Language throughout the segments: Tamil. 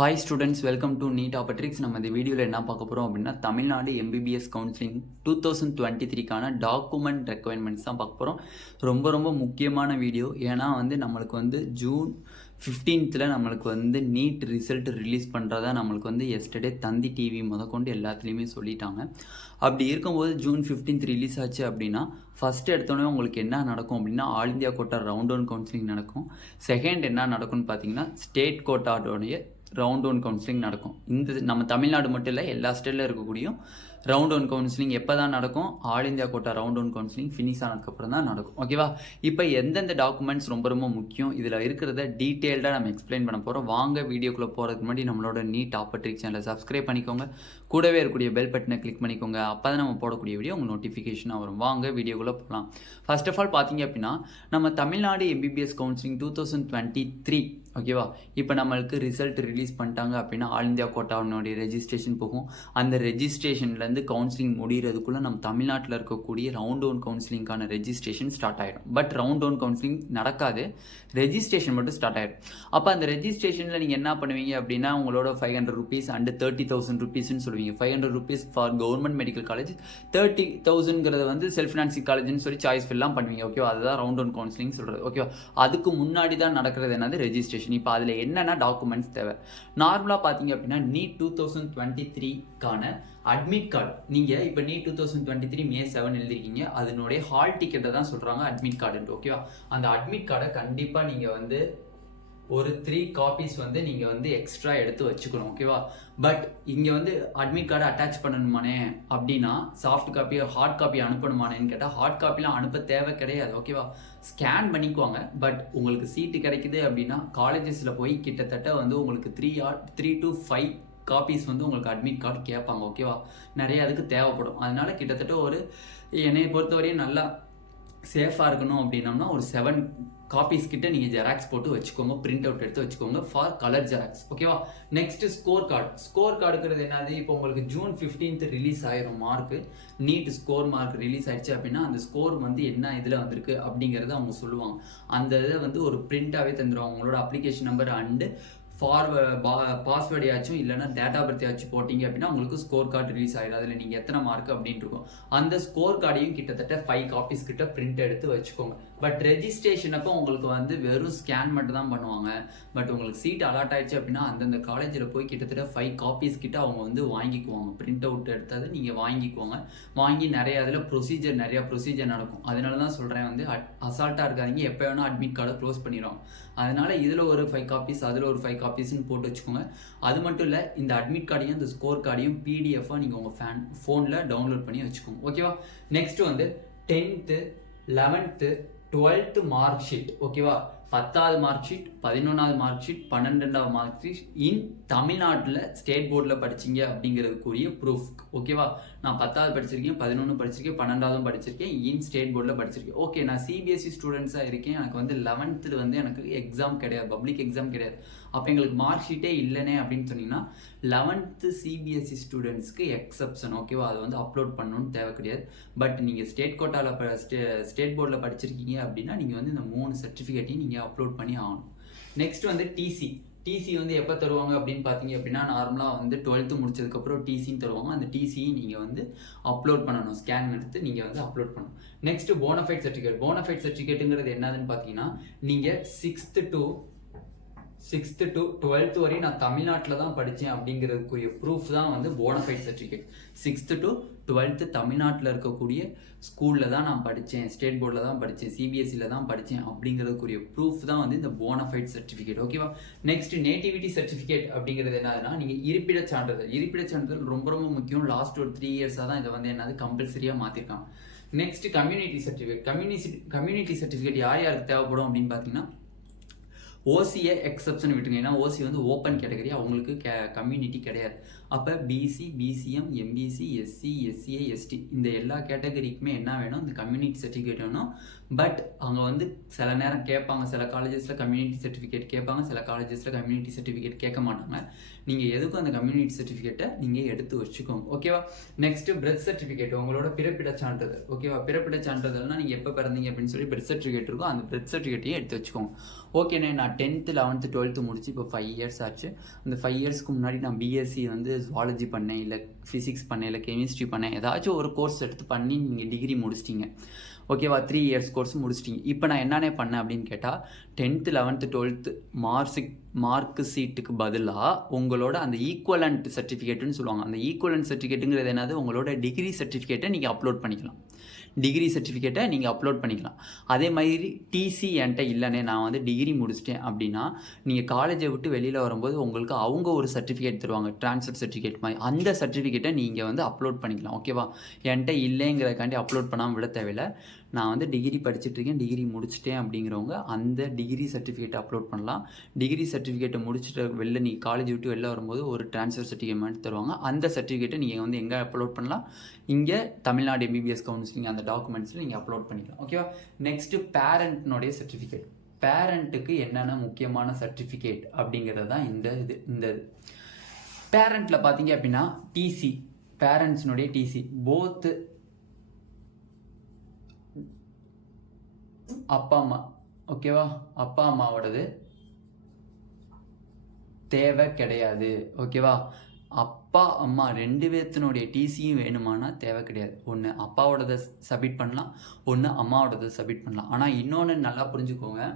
Hi students, welcome to Neet Optics. நம்ம இந்த வீடியோவில் என்ன பார்க்க போகிறோம் அப்படின்னா Tamil Nadu MBBS counselling 2023க்கான document requirements தான் பார்க்க போகிறோம். ரொம்ப முக்கியமான வீடியோ. ஏன்னா நம்மளுக்கு ஜூன் 15th நம்மளுக்கு நீட் ரிசல்ட் ரிலீஸ் பண்ணுறதா நம்மளுக்கு எஸ்டர்டே தந்தி டிவி முதற்கொண்டு எல்லாத்துலேயுமே சொல்லிட்டாங்க. அப்படி இருக்கும்போது ஜூன் 15th ரிலீஸ் ஆச்சு அப்படின்னா ஃபஸ்ட்டு எடுத்தோடனே உங்களுக்கு என்ன நடக்கும் அப்படின்னா all India quota round one counselling நடக்கும். செகண்ட் என்ன நடக்கும்னு பார்த்தீங்கன்னா ஸ்டேட் கோட்டாவோடைய ரவுண்ட் ஒன் கவுன்சிலிங் நடக்கும். இந்த நம்ம தமிழ்நாடு மட்டும் இல்லை, எல்லா ஸ்டேட்டில் இருக்கக்கூடிய ரவுண்ட் ஒன் கவுன்சிலிங் எப்போ தான் நடக்கும்? All India quota round one counselling finish ஆனதுக்கப்புறம் தான் நடக்கும். ஓகேவா? இப்போ எந்தெந்த டாக்குமெண்ட்ஸ் ரொம்ப முக்கியம், இதில் இருக்கிறத டீட்டெயில்டாக நம்ம எக்ஸ்பிளைன் பண்ண போகிறோம். வாங்க வீடியோக்குள்ளே போகிறதுக்கு முன்னாடி நம்மளோட நீட் ஆப்பர்ட்ரிக் சேனலை சப்ஸ்கிரைப் பண்ணிக்கோங்க. கூடவே இருக்கக்கூடிய பெல் பட்டனை கிளிக் பண்ணிக்கோங்க. அப்போ தான் நம்ம போடக்கூடிய வீடியோ உங்கள் நோட்டிஃபிகேஷனாக வரும். வாங்க வீடியோக்குள்ளே போகலாம். ஃபர்ஸ்ட் ஆஃப் ஆல் பார்த்தீங்க அப்படின்னா நம்ம தமிழ்நாடு எம்பிபிஎஸ் கவுன்சிலிங் 2023 ஓகேவா? இப்போ நம்மளுக்கு ரிசல்ட் ரிலீஸ் பண்ணிட்டாங்க அப்படின்னா ஆல் இந்தியா கோட்டாவினுடைய ரெஜிஸ்ட்ரேஷன் போகும். அந்த ரெஜிஸ்ட்ரேஷன்லேருந்து கவுன்சிலிங் முடிகிறதுக்குள்ளே நம்ம தமிழ்நாட்டில் இருக்கக்கூடிய ரவுண்ட் ஒன் கவுன்சிலிங்கான ரெஜிஸ்ட்ரேஷன் ஸ்டார்ட் ஆகிடும். பட் ரவுண்ட் ஒன் கவுன்சிலிங் நடக்காது, ரெஜிஸ்ட்ரேஷன் மட்டும் ஸ்டார்ட் ஆகிடும். அப்போ அந்த ரெஜிஸ்ட்ரேஷனில் நீங்கள் என்ன பண்ணுவீங்க அப்படின்னா உங்களோட 500 rupees அண்ட் 30,000 rupeesன்னு சொல்லுவீங்க. 500 rupees for government medical college, 30,000ங்கிறத செல்ஃப் ஃபினான்சிங் காலேஜ்னு சொல்லி சாய்ஸ் ஃபில்லாம் பண்ணுவீங்க. ஓகேவா? அதுதான் ரவுண்ட் ஒன் கவுன்சிலிங் சொல்கிறது. ஓகேவா? அதுக்கு முன்னாடி தான் நடக்கிறது என்னது? ரெஜிஸ்ட்ரேஷன். இப்போ அதில் என்னென்ன டாக்குமெண்ட்ஸ் தேவை? நார்மலாக பார்த்தீங்க அப்படின்னா நீட் 2023க்கான அட்மிட் கார்டு. நீங்கள் இப்போ நீட் 2023 May 7 எழுதிருக்கீங்க, அதனுடைய ஹால் டிக்கெட்டை தான் சொல்கிறாங்க அட்மிட் கார்டுன்ட்டு. ஓகேவா? அந்த அட்மிட் கார்டை கண்டிப்பாக நீங்கள் ஒரு 3 copies நீங்கள் எக்ஸ்ட்ரா எடுத்து வச்சுக்கணும். ஓகேவா? பட் இங்கே அட்மிட் கார்டை அட்டாச் பண்ணணுமானே அப்படின்னா சாஃப்ட் காப்பி ஹார்ட் காப்பி அனுப்பணுமானேன்னு கேட்டால் ஹார்ட் காப்பிலாம் அனுப்ப தேவை கிடையாது. ஓகேவா? ஸ்கேன் பண்ணிக்குவாங்க. பட் உங்களுக்கு சீட்டு கிடைக்குது அப்படின்னா காலேஜஸில் போய் கிட்டத்தட்ட உங்களுக்கு 3 to 5 காப்பீஸ் உங்களுக்கு அட்மிட் கார்டு கேட்பாங்க. ஓகேவா? நிறைய அதுக்கு தேவைப்படும். அதனால கிட்டத்தட்ட என்னை பொறுத்தவரையும் நல்லா சேஃபாக இருக்கணும் அப்படின்னோம்னா ஒரு 7 காப்பீஸ் கிட்ட நீங்கள் ஜெராக்ஸ் போட்டு வச்சுக்கோங்க, பிரிண்ட் அவுட் எடுத்து வச்சுக்கோங்க ஃபார் கலர் ஜெராக்ஸ். ஓகேவா? Next score card. ஸ்கோர் கார்டுங்கிறது என்னது? இப்போ உங்களுக்கு ஜூன் 15th ரிலீஸ் ஆயிரும் mark, NEET score mark release ஆயிடுச்சு அப்படின்னா அந்த ஸ்கோர் என்ன இதில் வந்திருக்கு அப்படிங்கிறத அவங்க சொல்லுவாங்க. அந்த இதை ஒரு பிரிண்டாகவே தந்துடுவாங்க. உங்களோட அப்ளிகேஷன் நம்பர் அண்டு பாஸ்வேர்டு யாச்சும் இல்லைனா டேட்டா பர்த் யாச்சும் போட்டிங்க அப்படின்னா உங்களுக்கு ஸ்கோர் கார்டு ரிலீஸ் ஆகிடும். அதில் நீங்கள் எத்தனை மார்க் அப்படின்ட்டு இருக்கும். அந்த ஸ்கோர் கார்டையும் கிட்டத்தட்ட 5 காப்பீஸ் கிட்ட பிரிண்ட் எடுத்து வச்சுக்கோங்க. பட் ரெஜிஸ்ட்ரேஷன் அப்போ உங்களுக்கு வெறும் ஸ்கேன் மட்டும் தான் பண்ணுவாங்க. பட் உங்களுக்கு சீட் அலாட் ஆயிடுச்சு அப்படின்னா அந்தந்த காலேஜில் போய் கிட்டத்தட்ட 5 காப்பீஸ் கிட்ட அவங்க வாங்கிக்குவாங்க. பிரிண்ட் அவுட் எடுத்தது நீங்கள் வாங்கிக்குவாங்க. வாங்கி நிறைய அதில் ப்ரொசீஜர் நடக்கும். அதனால தான் சொல்கிறேன் அசால்ட்டாக இருக்காதீங்க. எப்போ வேணால் அட்மிட் கார்டை க்ளோஸ் பண்ணிடுவாங்க. அதனால இதில் ஒரு 5 காப்பீஸ் அதில் ஒரு 5 காப்பீஸ்ன்னு போட்டு வச்சுக்கோங்க. அது மட்டும் இல்லை, இந்த அட்மிட் கார்டையும் இந்த ஸ்கோர் கார்டையும் பிடிஎஃபாக நீங்கள் உங்கள் ஃபோனில் டவுன்லோட் பண்ணி வச்சுக்கோங்க. ஓகேவா? Next 10th 11th 12th mark sheet. ஓகேவா? 10வது மார்க் ஷீட், 11வது மார்க் ஷீட், 12வது மார்க் ஷீட் இன் தமிழ்நாட்டில் ஸ்டேட் போர்டில் படிச்சிங்க அப்படிங்கிறதுக்குரிய ப்ரூஃப். ஓகேவா? நான் 10வது படிச்சிருக்கேன், 11 படிச்சிருக்கேன், 12வது படிச்சிருக்கேன், இன் ஸ்டேட் போர்டில் படிச்சிருக்கேன். ஓகே, நான் சிபிஎஸ்சி ஸ்டூடெண்ட்ஸாக இருக்கேன், எனக்கு 11th எனக்கு எக்ஸாம் கிடையாது, பப்ளிக் எக்ஸாம் கிடையாது. அப்போ எங்களுக்கு மார்க் ஷீட்டே இல்லைனே அப்படின்னு சொன்னீங்கன்னா 11th சிபிஎஸ்சி ஸ்டூடெண்ட்ஸ்க்கு எக்ஸப்ஷன். ஓகேவா? அது அப்லோட் பண்ணணும்னு தேவை கிடையாது. பட் நீங்கள் ஸ்டேட் கோட்டாவில் ஸ்டேட் போர்டில் படிச்சிருக்கீங்க அப்படின்னா நீங்கள் இந்த 3 சர்டிஃபிகேட்டையும் நீங்கள் அப்லோட் பண்ணி ஆகணும். நெக்ஸ்ட் டிசி எப்போ தருவாங்க அப்படின்னு பார்த்தீங்க அப்படின்னா நார்மலாக 12th முடிச்சதுக்கப்புறம் டிசின்னு தருவாங்க. அந்த டிசியை நீங்கள் அப்லோட் பண்ணணும். ஸ்கேன் எடுத்து நீங்கள் அப்லோட் பண்ணணும். நெக்ஸ்ட் போனஃபைட் சர்டிஃபிகேட்டுங்கிறது என்னதுன்னு பார்த்தீங்கன்னா நீங்கள் 6th to 12th வரையும் நான் தமிழ்நாட்டில் தான் படித்தேன் அப்படிங்கிறதுக்குரிய ப்ரூஃப் தான் bonafide certificate. 6th to 12th தமிழ்நாட்டில் இருக்கக்கூடிய ஸ்கூலில் தான் நான் படித்தேன், ஸ்டேட் போர்டில் தான் படித்தேன், சிபிஎஸ்சியில் தான் படித்தேன் அப்படிங்கிறதுக்குரிய ப்ரூஃப் தான் இந்த போனஃபைட் சர்டிஃபிகேட். ஓகேவா? நெக்ஸ்ட் நேட்டிவிட்டி சர்டிஃபிகேட் அப்படிங்கிறது என்னதுன்னா நீங்கள் இருப்பிடச் சான்றிதழ் ரொம்ப முக்கியம். லாஸ்ட் ஒரு 3 years தான் இதை கம்பல்சரியாக மாற்றிருக்காங்க. நெக்ஸ்ட் கம்யூனிட்டி சர்டிஃபிகேட் யாருக்கு தேவைப்படும் அப்படின்னு பார்த்தீங்கன்னா ஓசியை எக்ஸப்ஷன் விட்டுருங்க. ஏன்னா ஓசி ஓப்பன் கேட்டகரி, அவங்களுக்கு கம்யூனிட்டி கிடையாது. அப்போ BC, BCM, MBC, SC, SCA, ST இந்த எல்லா கேட்டகரிக்குமே என்ன வேணும்? இந்த கம்யூனிட்டி சர்டிஃபிகேட் வேணும். பட் அங்கே வந்து சில நேரம் கேட்பாங்க, சில காலேஜஸில் கம்யூனிட்டி சர்டிஃபிகேட் கேட்பாங்க, சில காலேஜஸில் கம்யூனிட்டி சர்டிஃபிகேட் கேட்க மாட்டாங்க. நீங்கள் எதுக்கும் அந்த கம்யூனிட்டி சர்டிஃபிகேட்டை நீங்கள் எடுத்து வச்சுக்கோங்க. ஓகேவா? நெக்ஸ்ட்டு பிரெத் சர்டிஃபிகேட், உங்களோட பிறப்பிட சான்றிதழ். ஓகேவா? பிறப்பிட சான்றிதழ்னா நீங்கள் எப்போ பிறந்தீங்க அப்படின்னு சொல்லி பிரெத் சர்டிஃபிகேட் இருக்கும், அந்த பிரெத் சர்டிஃபிகேட்டையும் எடுத்து வச்சுக்கோங்க. ஓகேண்ணே, நான் 10th 11th 12th முடிச்சு இப்போ 5 years ஆச்சு. அந்த 5 yearsக்கு முன்னாடி நான் பிஎஸ்சி வந்து ஜுவாலஜி பண்ணேன், இல்லை ஃபிசிக்ஸ் பண்ணேன், இல்லை கெமிஸ்ட்ரி பண்ணேன், ஏதாச்சும் ஒரு கோர்ஸ் எடுத்து பண்ணி நீங்கள் டிகிரி முடிச்சிட்டிங்க. ஓகேவா? 3 years கோர்ஸ் முடிச்சிட்டிங்க. இப்போ நான் என்னென்ன பண்ணேன் அப்படின்னு கேட்டால் 10th 11th 12th மார்க் சீட்டுக்கு பதிலாக உங்களோட அந்த ஈக்குவலண்ட் சர்டிஃபிகேட்டுன்னு சொல்லுவாங்க. அந்த ஈக்குவலண்ட் சர்டிஃபிகேட்டுங்கிறது என்னது, உங்களோட டிகிரி சர்டிஃபிகேட்டை நீங்கள் அப்லோட் பண்ணிக்கலாம். டிகிரி சர்டிஃபிகேட்டை நீங்கள் அப்லோட் பண்ணிக்கலாம். அதே மாதிரி டிசி என்கிட்ட இல்லைனே, நான் வந்து டிகிரி முடிச்சிட்டேன் அப்படின்னா நீங்கள் காலேஜை விட்டு வெளியில் வரும்போது உங்களுக்கு அவங்க ஒரு சர்டிஃபிகேட் தருவாங்க, ட்ரான்ஸ்ஃபர் சர்டிஃபிகேட் மாதிரி. அந்த சர்டிஃபிகேட்டை நீங்கள் வந்து அப்லோட் பண்ணிக்கலாம். ஓகேவா? என்கிட்ட இல்லைங்கிறதுக்காண்டி அப்லோட் பண்ணாமல் விட தேவையில்லை. நான் வந்து டிகிரி படிச்சுட்ருக்கேன், டிகிரி முடிச்சிட்டேன் அப்படிங்கிறவங்க அந்த டிகிரி சர்டிஃபிகேட்டை அப்லோட் பண்ணலாம். டிகிரி சர்டிஃபிகேட்டை முடிச்சுட்டு வெளில நீங்கள் காலேஜ் விட்டு வெளில வரும்போது ஒரு ட்ரான்ஸ்ஃபர் சர்டிஃபிகேட் மாதிரி தருவாங்க. அந்த சர்டிஃபிகேட்டை நீங்கள் வந்து எங்கே அப்லோட் பண்ணலாம், இங்கே தமிழ்நாடு எம்பிபிஎஸ் கவுன்சிலிங் அந்த டாக்குமெண்ட்ஸில் நீங்கள் அப்லோட் பண்ணிக்கலாம். ஓகேவா? Next பேரண்ட்னுடைய certificate. பேரண்ட்டுக்கு என்னென்ன முக்கியமான சர்டிஃபிகேட் அப்படிங்கிறது தான் இந்த பேரண்ட்டில் பார்த்தீங்க அப்படின்னா டிசி, பேரண்ட்ஸ்னுடைய டிசி, போத்து அப்பா அம்மா. ஓகேவா? அப்பா அம்மாவோடது தேவை கிடையாது. ஓகேவா? அப்பா அம்மா 2 பேர்த்தினுடைய டிசியும் வேணுமானா தேவை கிடையாது. ஒன்று அப்பாவோடதை சப்மிட் பண்ணலாம், ஒன்று அம்மாவோடதை சப்மிட் பண்ணலாம். ஆனால் இன்னொன்று நல்லா புரிஞ்சுக்கோங்க,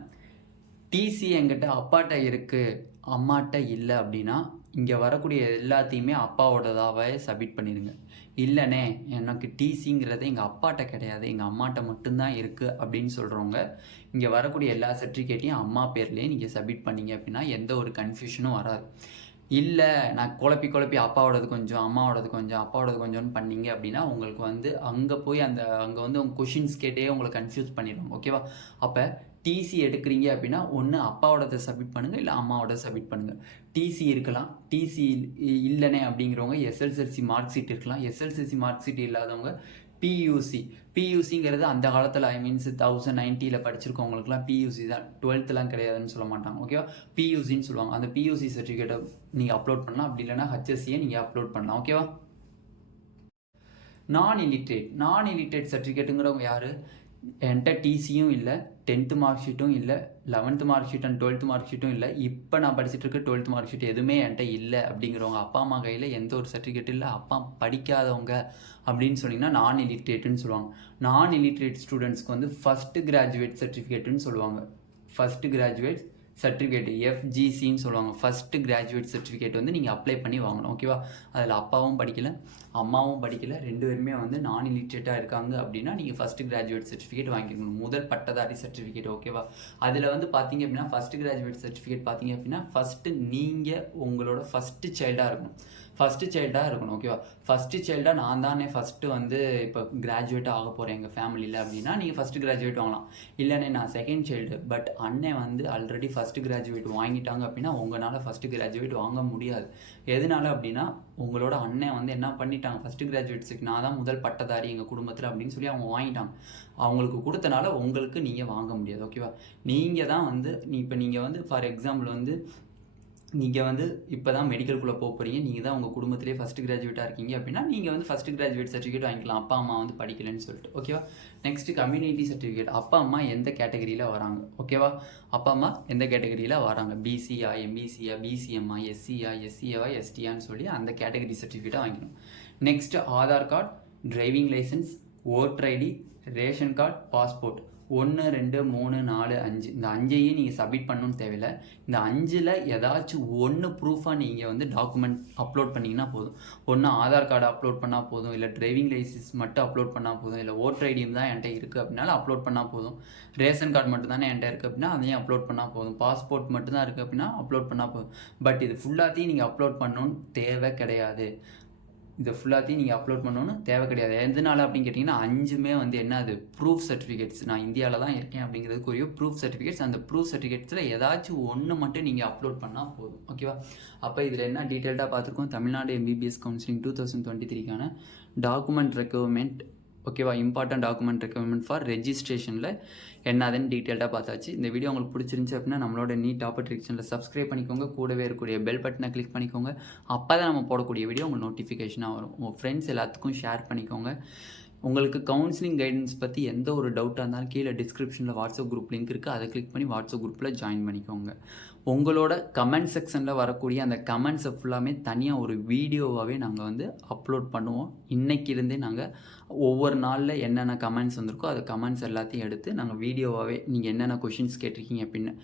டிசி என்கிட்ட அப்பாட்ட இருக்குது அம்மாட்ட இல்லை அப்படின்னா இங்கே வரக்கூடிய எல்லாத்தையுமே அப்பாவோடதாவே சப்மிட் பண்ணிடுங்க. இல்லைண்ணே எனக்கு டிசிங்கிறது எங்கள் அப்பாட்ட கிடையாது, எங்கள் அம்மாட்ட மட்டும்தான் இருக்குது அப்படின்னு சொல்கிறவங்க இங்கே வரக்கூடிய எல்லா சர்டிஃபிகேட்டையும் அம்மா பேர்லேயே நீங்கள் சப்மிட் பண்ணிங்க அப்படின்னா எந்த ஒரு கன்ஃபியூஷனும் வராது. இல்லை நான் குழப்பி அப்பாவோடது கொஞ்சம் அம்மாவோடது கொஞ்சம் அப்பாவோடது கொஞ்சம்னு பண்ணிங்க அப்படின்னா உங்களுக்கு வந்து அங்கே போய் அங்கே வந்து உங்கள் கொஷின்ஸ் கேட்டே உங்களை கன்ஃபியூஸ் பண்ணிடுவாங்க. ஓகேவா? அப்போ டிசி எடுக்கிறீங்க அப்படின்னா ஒன்று அப்பாவோடதை சப்மிட் பண்ணுங்கள், இல்லை அம்மாவோட சப்மிட் பண்ணுங்கள். டிசி இருக்கலாம், டிசி இல்லைனே அப்படிங்கிறவங்க எஸ்எல்எல்சி மார்க் ஷீட் இருக்கலாம். எஸ்எல்எல்சி மார்க் ஷீட் இல்லாதவங்க பியூசிங்கிறது அந்த காலத்தில் மீன்ஸ் 1090 படிச்சிருக்கவங்களுக்குலாம் பியூசி தான், 12th கிடையாதுன்னு சொல்ல மாட்டாங்க. ஓகேவா? பியூசின்னு சொல்லுவாங்க. அந்த பியூசி சர்டிஃபிகேட்டை நீங்கள் அப்லோட் பண்ணலாம். அப்படி இல்லைனா ஹச்எஸ்சியை நீங்கள் அப்லோட் பண்ணலாம். ஓகேவா? நான் இல்லிட்ரேட் சர்டிஃபிகேட்டுங்கிறவங்க யார், என்கிட்ட டிசியும் இல்லை, 10th மார்க் ஷீட்டும் இல்லை, 11th mark sheet and 12th mark ஷீட்டும் இல்லை, இப்போ நான் படிச்சுட்டு இருக்க 12th மார்க் ஷீட் எதுவுமே என்கிட்ட இல்லை அப்படிங்கிறவங்க, அப்பா அம்மா கையில் எந்த ஒரு சர்டிஃபிகேட் இல்லை, அப்பா படிக்காதவங்க அப்படின்னு சொன்னீங்கன்னா நான் இல்லிட்ரேட்டுன்னு சொல்லுவாங்க. நான் இல்லிட்ரேட் ஸ்டூடெண்ட்ஸ்க்கு வந்து ஃபஸ்ட்டு கிராஜுவேட் சர்டிஃபிகேட்டுன்னு சொல்லுவாங்க. ஃபஸ்ட்டு கிராஜுவேட் சர்டிஃபிகேட் எஃப்ஜிசின்னு சொல்லுவாங்க. ஃபஸ்ட்டு கிராஜுவேட் சர்டிஃபிகேட் வந்து நீங்கள் அப்ளை பண்ணி வாங்கணும். ஓகேவா? அதில் அப்பாவும் படிக்கலை அம்மாவும் படிக்கலை, 2 பேருமே வந்து நான் இல்லிட்ரேட்டாக இருக்காங்க அப்படின்னா நீங்கள் ஃபஸ்ட்டு கிராஜுவேட் சர்டிஃபிகேட் வாங்கிக்கணும், முதல் பட்டதாரி சர்டிஃபிகேட். ஓகேவா? அதில் வந்து பார்த்தீங்க அப்படின்னா ஃபஸ்ட்டு கிராஜுவேட் சர்டிஃபிகேட் பார்த்தீங்க அப்படின்னா ஃபஸ்ட்டு நீங்கள் உங்களோட ஃபஸ்ட்டு சைல்டாக இருக்கணும். ஓகேவா? ஃபஸ்ட்டு சைல்டாக நான் தானே ஃபஸ்ட்டு வந்து இப்போ கிராஜுவேட்டாக ஆக போகிறேன் எங்கள் ஃபேமிலியில் அப்படின்னா நீங்கள் ஃபஸ்ட்டு கிராஜுவேட் வாங்கலாம். இல்லைண்ணே நான் செகண்ட் சைல்டு, பட் அண்ணன் வந்து ஆல்ரெடி ஃபஸ்ட்டு கிராஜுவேட் வாங்கிட்டாங்க அப்படின்னா உங்களால் ஃபஸ்ட்டு கிராஜுவேட் வாங்க முடியாது. எதனால அப்படின்னா உங்களோட அண்ணன் வந்து என்ன பண்ணிட்டாங்க, ஃபஸ்ட்டு கிராஜுவேட்ஸுக்கு நான் தான் முதல் பட்டதாரி எங்கள் குடும்பத்தில் அப்படின்னு சொல்லி அவங்க வாங்கிட்டாங்க. அவங்களுக்கு கொடுத்தனால உங்களுக்கு நீங்கள் வாங்க முடியாது. ஓகேவா? நீங்கள் தான் வந்து நீங்கள் வந்து ஃபார் எக்ஸாம்பிள் வந்து நீங்கள் வந்து இப்போ தான் மெடிக்கலுக்குள்ளே போகிறீங்க, நீங்கள் தான் உங்கள் குடும்பத்திலே ஃபஸ்ட்டு கிராஜுவேட்டாக இருக்கீங்க அப்படின்னா நீங்கள் வந்து ஃபஸ்ட்டு கிராஜுவேட் சர்டிஃபிகேட் வாங்கிக்கலாம், அப்பா அம்மா வந்து படிக்கலைன்னு சொல்லிட்டு. ஓகேவா? Next community certificate. அப்பா அம்மா எந்த கேட்டகரியில் வராங்க? ஓகேவா? அப்பா அம்மா எந்த கேட்டகரியில் வராங்க, பிசியா, எம்பிசியா, பிசிஎம்மா, எஸ்சியா, எஸ்சிஏவா, எஸ்டியான்னு சொல்லி அந்த கேட்டகரி சர்டிஃபிகேட்டாக வாங்கிக்கணும். Next Aadhaar card, driving licence, voter ID, ration card, passport. 1 2 3 4 5 இந்த 5ஐயும் நீங்கள் சப்மிட் பண்ணணும்னு தேவையில்லை. இந்த 5ல் ஏதாச்சும் ஒன்று ப்ரூஃபாக நீங்கள் வந்து டாக்குமெண்ட் அப்லோட் பண்ணிங்கன்னா போதும். ஒன்று ஆதார் கார்டு அப்லோட் பண்ணால் போதும், இல்லை டிரைவிங் லைசன்ஸ் மட்டும் அப்லோட் பண்ணால் போதும், இல்லை ஓட்டர் ஐடியும் தான் என்கிட்ட இருக்குது அப்படின்னாலும் அப்லோட் பண்ணால் போதும். ரேஷன் கார்டு மட்டும் தானே என்கிட்ட இருக்குது அப்படின்னா அதையும் அப்லோட் பண்ணால் போதும். பாஸ்போர்ட் மட்டும் தான் இருக்குது அப்படின்னா அப்லோட் பண்ணால் போதும். பட் இது ஃபுல்லாத்தையும் நீங்கள் அப்லோட் பண்ணணும்னு தேவை கிடையாது. இதை ஃபுல்லாத்தையும் நீங்கள் அப்லோட் பண்ணணும்னு தேவை கிடையாது. எதனால அப்படின்னு கேட்டிங்கன்னா 5மே வந்து என்னது, ப்ரூஃப் சர்டிஃபிகேட்ஸ். நான் இந்தியாவில் தான் இருக்கேன் அப்படிங்கிறதுக்குரிய ப்ரூஃப் சர்டிஃபிகேட்ஸ். அந்த ப்ரூஃப் சர்டிஃபிகேட்ஸில் ஏதாச்சும் ஒன்று மட்டும் நீங்கள் அப்லோட் பண்ணால் போதும். ஓகேவா? அப்போ இதில் என்ன டீட்டெயில்டாக பார்த்துருக்கோம், Tamil Nadu MBBS counselling 2023க்கான document requirement ஓகேவா? இம்பார்ட்டன்ட் டாக்குமெண்ட் ரெக்யர்மெண்ட் ஃபார் ரெஜிஸ்ட்ரேஷனில் என்னதுன்னு டீட்டெயில்டாக பார்த்தாச்சு. இந்த வீடியோ உங்களுக்கு பிடிச்சிருந்துச்சி அப்படின்னா நம்மளோட நீட் ஆப்பர்ச்சுனிட்டி சேனலை சப்ஸ்கிரைப் பண்ணிக்கோங்க. கூடவே இருக்கக்கூடிய பெல் பட்டனை கிளிக் பண்ணிக்கோங்க. அப்போ தான் நம்ம போடக்கூடிய வீடியோ உங்களுக்கு நோட்டிஃபிகேஷனாக வரும். உங்கள் ஃப்ரெண்ட்ஸ் எல்லாத்துக்கும் ஷேர் பண்ணிக்கோங்க. உங்களுக்கு கவுன்சிலிங் கைடன்ஸ் பற்றி எந்த ஒரு டவுட்டாக இருந்தாலும் கீழே டிஸ்கிரிப்ஷனில் வாட்ஸ்அப் குரூப் லிங்க் இருக்குது. அதை கிளிக் பண்ணி வாட்ஸ்அப் குரூப்பில் ஜாயின் பண்ணிக்கோங்க. உங்களோட கமெண்ட் செக்ஷனில் வரக்கூடிய அந்த கமெண்ட்ஸை ஃபுல்லாமே தனியாக ஒரு வீடியோவாகவே நாங்கள் வந்து அப்லோட் பண்ணுவோம். இன்றைக்கிருந்தே நாங்கள் ஒவ்வொரு நாளில் என்னென்ன கமெண்ட்ஸ் வந்திருக்கோ அந்த கமெண்ட்ஸ் எல்லாத்தையும் எடுத்து நாங்கள் வீடியோவாகவே நீங்கள் என்னென்ன கொஷின்ஸ் கேட்டிருக்கீங்க அப்படின்னு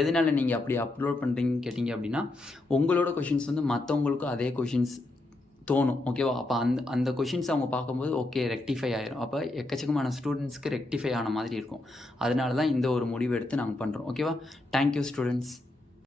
எதனால் நீங்கள் அப்படி அப்லோட் பண்ணுறீங்கன்னு கேட்டிங்க அப்படின்னா உங்களோட கொஷின்ஸ் வந்து மற்றவங்களுக்கும் அதே கொஷின்ஸ் தோணும். ஓகேவா? அப்போ அந்த கொஷின்ஸ் அவங்க பார்க்கும்போது ஓகே ரெக்டிஃபை ஆயிரும். அப்போ எக்கச்சக்கமான ஸ்டூடெண்ட்ஸ்க்கு ரெக்டிஃபை ஆன மாதிரி இருக்கும். அதனால தான் இந்த ஒரு முடிவு எடுத்து நாங்கள் பண்ணுறோம். ஓகேவா? Thank you students.